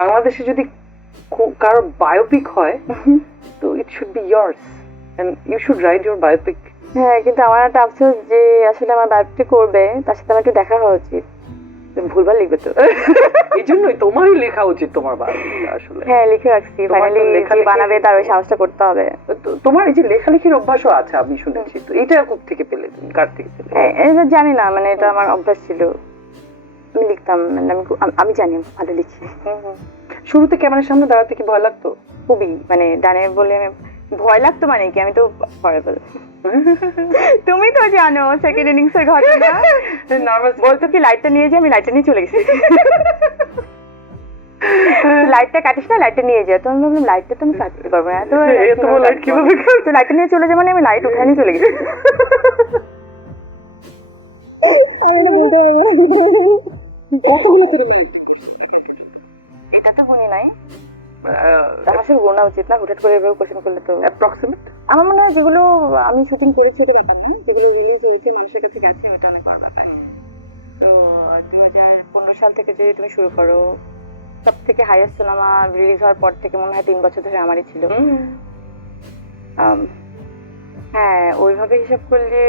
বাংলাদেশে যদি কারো বায়োপিক হয় তো it should be yours and you should write your biopic. হ্যাঁ, কিন্তু আমার একটা আফসোস যে আসলে আমার বায়োপিক করবে তার সাথে আমার একটু দেখা হওয়া উচিত। ভুলভাল লিখবে তো। এই জন্যই তোমারই লেখা উচিত তোমার বায়োপিক আসলে। হ্যাঁ, লিখে রাখছি, ফাইনালি যে বানাবে তার ওই সাহসটা করতে হবে। তোমার এই যে লেখালেখির অভ্যাসও আছে আমি শুনেছি, তো এটা কোথা থেকে পেলে তুমি, কার থেকে পেলে? এটা জানি না, মানে এটা আমার অভ্যাস ছিল, আমি লিখতাম, মানে আমি জানি আমি ভালো লিখি। শুরুতে ক্যামেরার সামনে দাঁড়াতে কি ভয় লাগতো? খুবই, মানে ডানে বলে আমি ভয় লাগতো, মানে কি আমি তো হরেবল। তুমি তো জানো সেকেন্ড ইনিংস এর ঘটনা, নার্ভাস বলতো কি লাইটটা নিয়ে যা, আমি লাইটটা নিয়ে চলে গেছি। লাইটটা কাটিস না, লাইটটা নিয়ে যা। তো আমি ভাবলাম লাইটটা তো আমি কাটতে পারবো না, তো লাইট কিভাবে লাইটটা নিয়ে চলে যাবো, মানে আমি লাইট উঠায় নিয়ে চলে গেছি। এটা তো মনে নাই, আসলে গোনা উচিত না, হুটহাট করে এভাবে কোশ্চেন করলে তো। অ্যাপ্রক্সিমেট আমার মনে হয় যেগুলো আমি শুটিং করেছি ওটা ব্যাপার না, যেগুলো রিলিজ হয়েছে মানুষের কাছে গেছে ওটা অনেক বড় ব্যাপার। তো 2015 সাল থেকে যদি তুমি শুরু করো, সব থেকে হাইয়েস্ট সিনেমা রিলিজ হওয়ার পর থেকে মনে হয় 3 বছর ধরে আমারই ছিল। হ্যাঁ, ওইভাবে হিসাব করলে